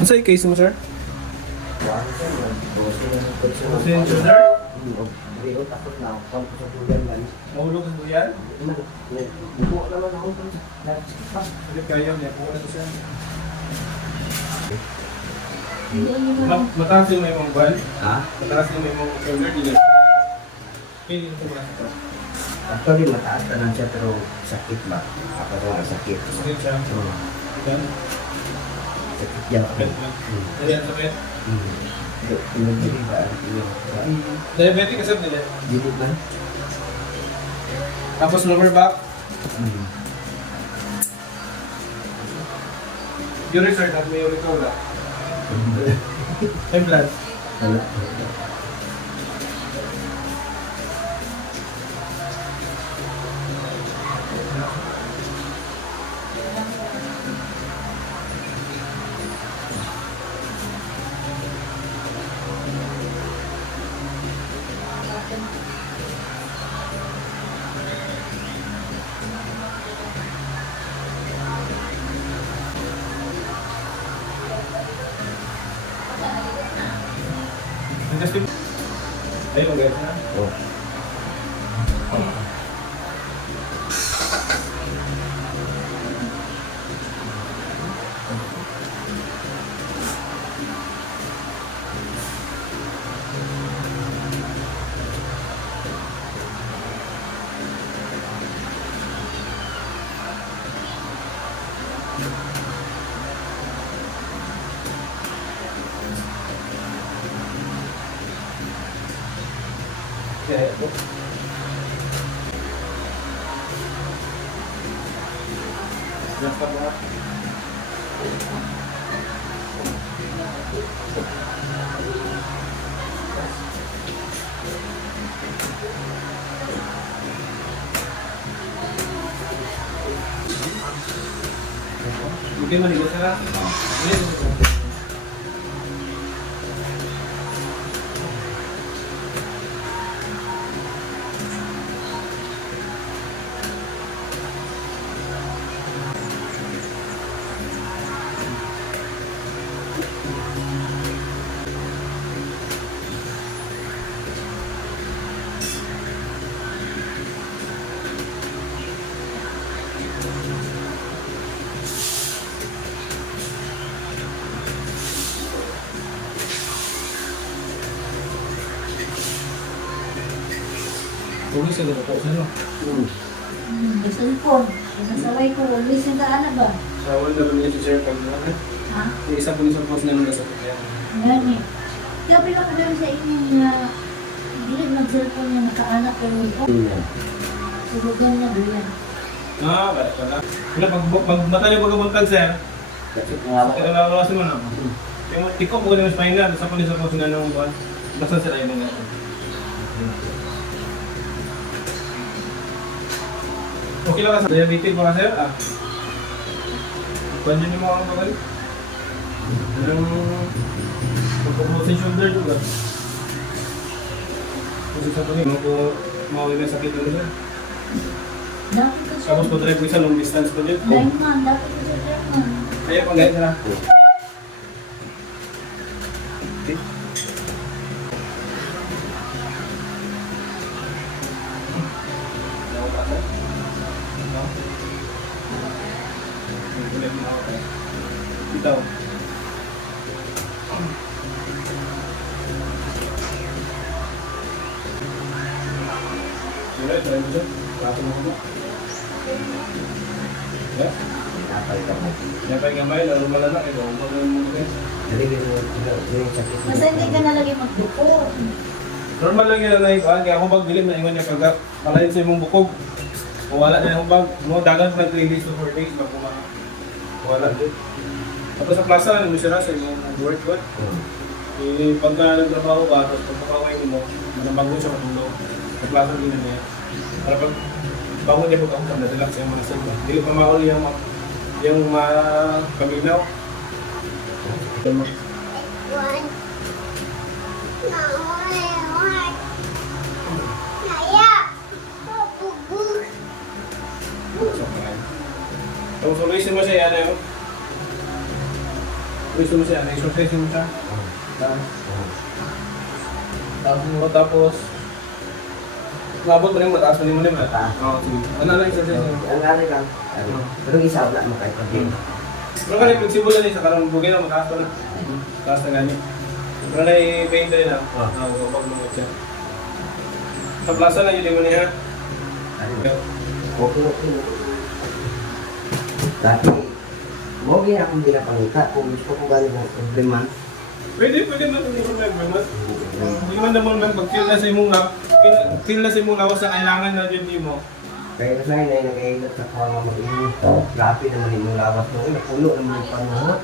Ano sa'yo case mo, sir? Kasi yung shoulder? Hindi, takot na ako. Kung sa tugan man. Mahulog sa duyan? Buko naman ako. Ulit kayo, niya po na siya. Mataas yung may mong bal? Ha? Mataas yung may mong shoulder? Dili. Pili ko ba ito? Actually, mataas na lang siya pero sakit ba? Ako rin sakit. Sakit siya. Oo. Yan. Sakit yan ako. Sakit lang. Yan, sakit. Pinagdili ba? Diabetic kasi nila. Dili ba? Tapos lower back. Uric sir, at may uric ka wala. Implant. Wala. Interesting. Ayun, guys na. Oh. Okay. Just like that. Hindi man ito sila. Tuloy sila po sa ano? May cellphone. Nasaway ko. Always yung kaana ba? Sa wala naman niya si Sir pag naman. Ha? Yung isa po isang post na nung nasa kanya. Gani. Kaya pala ko lang sa inyo na hindi mag-cellphone niya nakaanak pero surugan niya doon. Ah, balik pala. Wala, pag mata niyo pagkabuntag sir, Sakit nga ako. kaya nalawasin mo na. Yung tikok mo yung spinal, sa palis ako sila ng buwan. Basta sila yung mga. Okay lang ka sa diabetic ba ka sir? Ah. Pandiyan niyo mo ang kawal? Anong pagpapulusin shoulder juga? Kasi sa tuloy, mawala na sakit na sir. Dapat ko siya. Tapos po drive ko isa long distance po dyan. Diamond. Dapat ko siya diamond. Kaya pang gaya na. Ito. Wala, try mo siya. Kaso mo ko. Yeah. Napal ka mo. Napay gamay, normal na. Ito, huwag mo mo. Dali yung sakit. Basta hindi ka nalagay magduko. Normal lang yan na ikuan. Kaya kung pagbilim na ingon niya pagka palayin sa imong bukog. Kung wala na yung bag, mo dagan pa 3 days to 4 days bago wala din. Tapos sa plaza, ano siya sa yung work ko. Eh, pagka nagtrabaho ka, tapos pagkakaway mo, nanabago siya matulog. Sa plaza din na niya. Para pag bangon niya pag ako, nadalak sa mga samba. Dili pa mauli yung paminaw. Tapos solution mo siya yan, Gusto mo siya, na-exercise mo siya. Tapos, labot mo rin, mataas mo rin mo rin. Mataas. Oo, sige. Ano lang exercise mo? Ang ano lang. Pero isa wala mo kahit pag Pero ka rin, magsimula rin sa karang bugay na, mataas pa na. Mataas na ganyan. Pero na i-paint rin na. Kapag lumot siya. Sa plaza na yun mo niya. Okay. Dati, mo gina akong ginapangita. Kung gusto ko galing ng problema, Pwede man hindi ko nag-remat. Hindi man naman pag-feel na sa imong feel na sa imong lawas na kailangan na dyan mo. kaya na sa'yo na nag-iingat sa mga mag-iingat. Grabe naman yung lawas mo. Napulo naman yung panuhot.